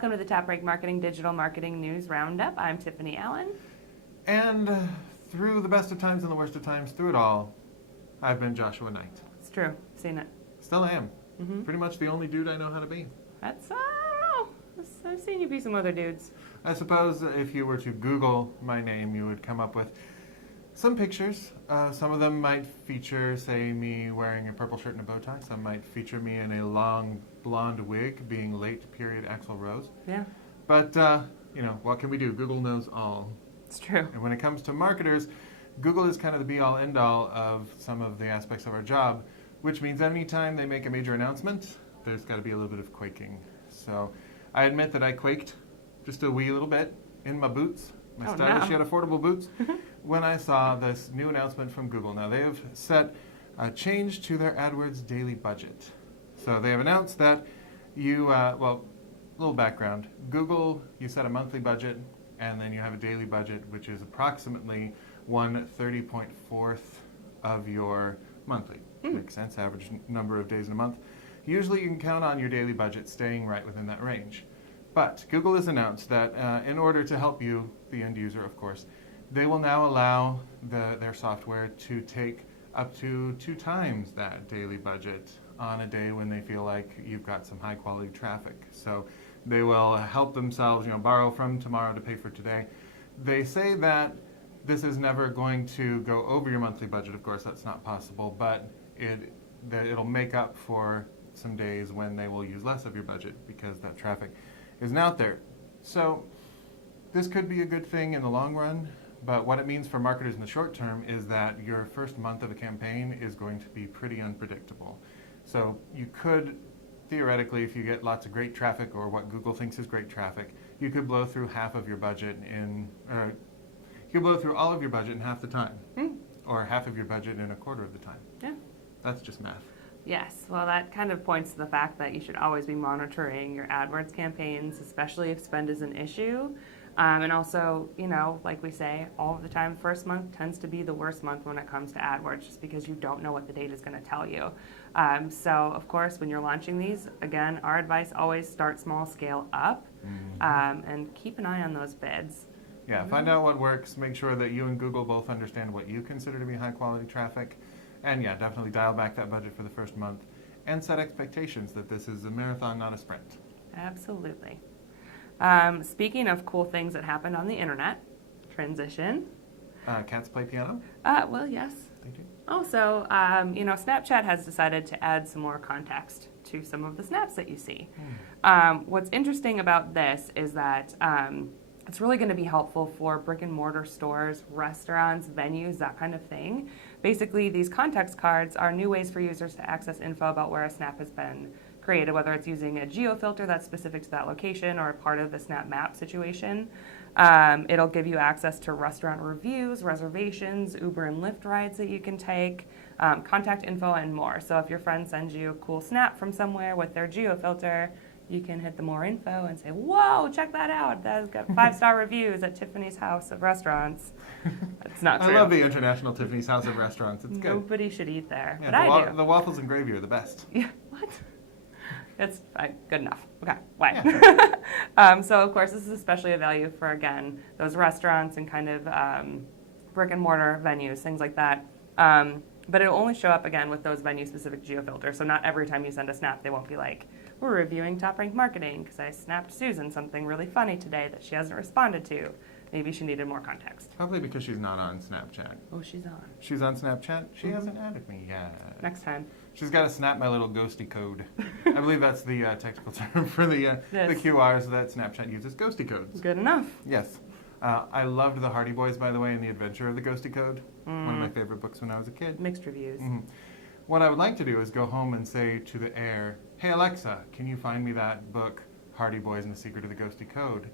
Welcome to the TopRank Marketing Digital Marketing News Roundup. I'm Tiffany Allen. And through the best of times and the worst of times, through it all, I've been Joshua Knight. It's true. Seen it. Still am. Pretty much the only dude I know how to be. That's, I don't know. I've seen you be some other dudes. I suppose if you were to Google my name, you would come up with some pictures. Some of them might feature, say, me wearing a purple shirt and a bow tie. Some might feature me in a long blonde wig, being late period Axl Rose. Yeah. But, what can we do? Google knows all. It's true. And when it comes to marketers, Google is kind of the be-all, end-all of some of the aspects of our job, which means anytime they make a major announcement, there's got to be a little bit of quaking. So I admit that I quaked just a wee little bit in my boots, my stylish yet affordable boots, when I saw this new announcement from Google. Now, they have set a change to their AdWords daily budget. So they have announced that little background. Google, you set a monthly budget, and then you have a daily budget, which is approximately 1/30.4 of your monthly. Makes sense, average number of days in a month. Usually you can count on your daily budget staying right within that range. But Google has announced that in order to help you, the end user of course, they will now allow their software to take up to 2 times that daily budget on a day when they feel like you've got some high quality traffic. So they will help themselves, borrow from tomorrow to pay for today. They say that this is never going to go over your monthly budget. Of course, that's not possible, but it'll make up for some days when they will use less of your budget because that traffic isn't out there. So this could be a good thing in the long run, but what it means for marketers in the short term is that your first month of a campaign is going to be pretty unpredictable. So you could, theoretically, if you get lots of great traffic or what Google thinks is great traffic, you could blow through half of your budget you could blow through all of your budget in half the time, or half of your budget in a quarter of the time. Yeah. That's just math. Yes, well, that kind of points to the fact that you should always be monitoring your AdWords campaigns, especially if spend is an issue. And also, like we say all of the time, first month tends to be the worst month when it comes to AdWords, just because you don't know what the data is going to tell you. So, of course, when you're launching these, again, our advice, always start small, scale up, and keep an eye on those bids. Yeah, find out what works. Make sure that you and Google both understand what you consider to be high-quality traffic. And yeah, definitely dial back that budget for the first month and set expectations that this is a marathon, not a sprint. Absolutely. Speaking of cool things that happened on the internet, transition. Cats play piano? Well, yes. They do. Also, Snapchat has decided to add some more context to some of the snaps that you see. What's interesting about this is that it's really going to be helpful for brick and mortar stores, restaurants, venues, that kind of thing. Basically, these context cards are new ways for users to access info about where a snap has been created, whether it's using a geo-filter that's specific to that location or a part of the snap map situation. It'll give you access to restaurant reviews, reservations, Uber and Lyft rides that you can take, contact info, and more. So if your friend sends you a cool snap from somewhere with their geo-filter, you can hit the more info and say, whoa, check that out. That's got 5-star reviews at Tiffany's House of Restaurants. That's not true. I love the International Tiffany's House of Restaurants. It's good. Nobody should eat there, yeah, but I do. The waffles and gravy are the best. Yeah, what? It's good enough. Okay, why? Yeah. So, of course, this is especially a value for, again, those restaurants and kind of brick and mortar venues, things like that. But it'll only show up, again, with those venue-specific geo-filters. So not every time you send a snap, they won't be like, we're reviewing TopRank marketing because I snapped Susan something really funny today that she hasn't responded to. Maybe she needed more context. Probably because she's not on Snapchat. Oh, she's on. She's on Snapchat? She hasn't added me yet. Next time. She's got to snap my little ghosty code. I believe that's the technical term for the QRs that Snapchat uses, ghosty codes. Good enough. Yes. I loved the Hardy Boys, by the way, and the Adventure of the Ghosty Code. One of my favorite books when I was a kid. Mixed reviews. What I would like to do is go home and say to the air, hey Alexa, can you find me that book, Hardy Boys and the Secret of the Ghosty Code?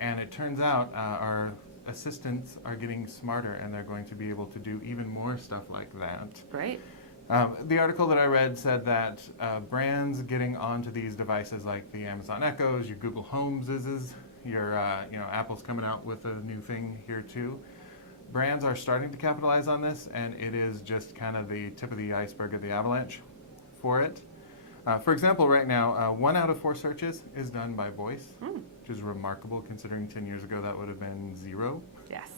And it turns out our assistants are getting smarter and they're going to be able to do even more stuff like that. Great. The article that I read said that brands getting onto these devices like the Amazon Echoes, your Google Homes your Apple's coming out with a new thing here too. Brands are starting to capitalize on this, and it is just kind of the tip of the iceberg of the avalanche for it. For example, right now, 1 out of 4 searches is done by voice, which is remarkable considering 10 years ago that would have been 0. Yes.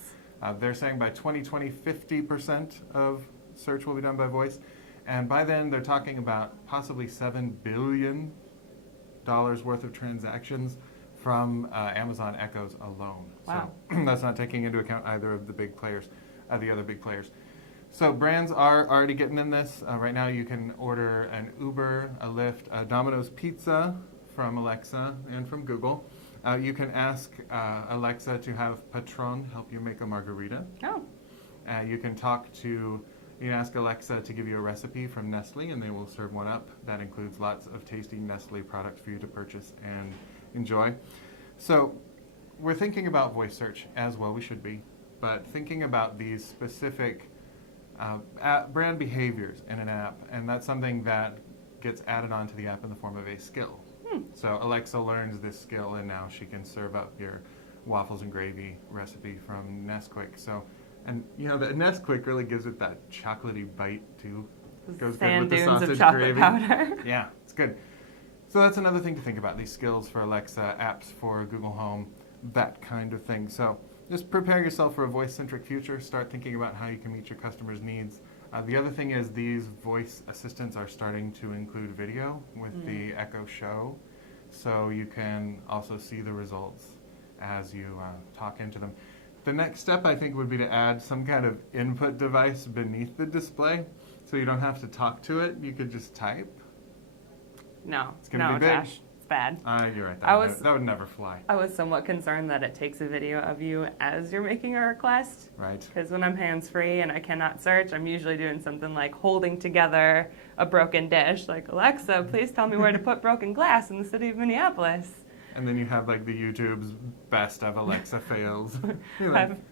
They're saying by 2020, 50% of search will be done by voice. And by then, they're talking about possibly $7 billion worth of transactions from Amazon Echoes alone. Wow. So that's not taking into account either of the big players, the other big players. So brands are already getting in this. Right now you can order an Uber, a Lyft, a Domino's Pizza from Alexa and from Google. You can ask Alexa to have Patron help you make a margarita. Oh. You can ask Alexa to give you a recipe from Nestle and they will serve one up. That includes lots of tasty Nestle products for you to purchase and enjoy. So we're thinking about voice search as well, we should be, but thinking about these specific brand behaviors in an app, and that's something that gets added onto the app in the form of a skill. So Alexa learns this skill, and now she can serve up your waffles and gravy recipe from Nesquik. So, and the Nesquik really gives it that chocolatey bite too. Goes good with the sausage of chocolate gravy. Powder. Yeah, it's good. So that's another thing to think about, these skills for Alexa, apps for Google Home, that kind of thing. So just prepare yourself for a voice-centric future. Start thinking about how you can meet your customers' needs. The other thing is these voice assistants are starting to include video with the Echo Show. So you can also see the results as you talk into them. The next step, I think, would be to add some kind of input device beneath the display. So you don't have to talk to it. You could just type. No, It's gonna be big. Josh. It's bad. You're right. That would never fly. I was somewhat concerned that it takes a video of you as you're making a request. Right. Because when I'm hands-free and I cannot search, I'm usually doing something like holding together a broken dish. Like, Alexa, please tell me where to put broken glass in the city of Minneapolis. And then you have like the YouTube's best of Alexa fails.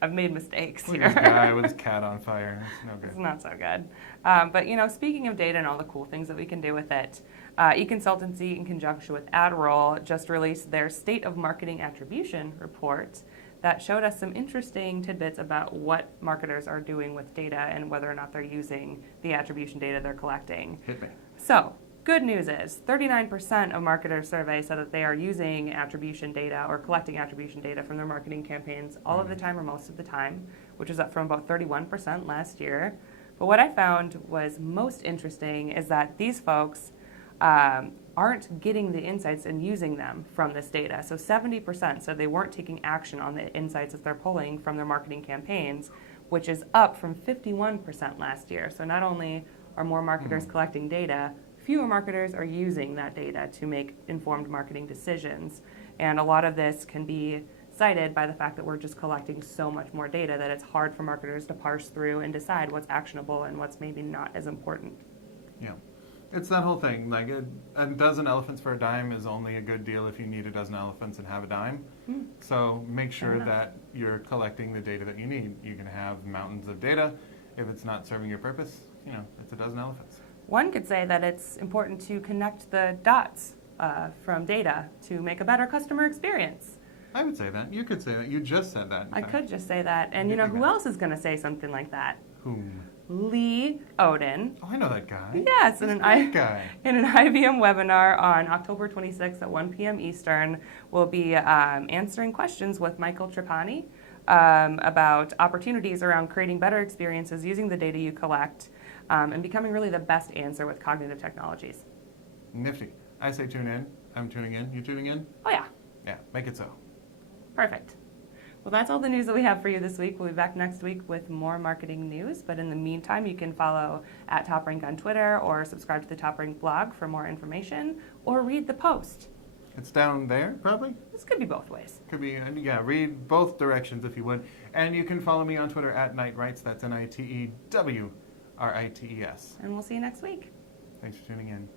I've made mistakes Look here. at this guy with his cat on fire. It's no good. It's not so good. But speaking of data and all the cool things that we can do with it, eConsultancy, in conjunction with AdRoll, just released their State of Marketing Attribution report that showed us some interesting tidbits about what marketers are doing with data and whether or not they're using the attribution data they're collecting. Hit me. So, good news is 39% of marketers surveyed said that they are using attribution data or collecting attribution data from their marketing campaigns all of the time or most of the time, which is up from about 31% last year. But what I found was most interesting is that these folks aren't getting the insights and using them from this data. So 70% said they weren't taking action on the insights that they're pulling from their marketing campaigns, which is up from 51% last year. So not only are more marketers collecting data, fewer marketers are using that data to make informed marketing decisions. And a lot of this can be cited by the fact that we're just collecting so much more data that it's hard for marketers to parse through and decide what's actionable and what's maybe not as important. Yeah. It's that whole thing. Like a dozen elephants for a dime is only a good deal if you need a dozen elephants and have a dime. So make sure that you're collecting the data that you need. You can have mountains of data. If it's not serving your purpose, it's a dozen elephants. One could say that it's important to connect the dots from data to make a better customer experience. I would say that. You could say that. You just said that. I could just say that. And who else is going to say something like that? Whom? Lee Odin. Oh, I know that guy. Yes, in an IBM webinar on October 26th at 1 p.m. Eastern, we'll be answering questions with Michael Trapani about opportunities around creating better experiences using the data you collect and becoming really the best answer with cognitive technologies. Nifty. I say tune in. I'm tuning in. You tuning in? Oh, yeah. Yeah, make it so. Perfect. Well, that's all the news that we have for you this week. We'll be back next week with more marketing news. But in the meantime, you can follow at TopRank on Twitter or subscribe to the TopRank blog for more information or read the Post. It's down there, probably? This could be both ways. Could be, read both directions if you would. And you can follow me on Twitter at Nitewrites. That's NITEWRITES. And we'll see you next week. Thanks for tuning in.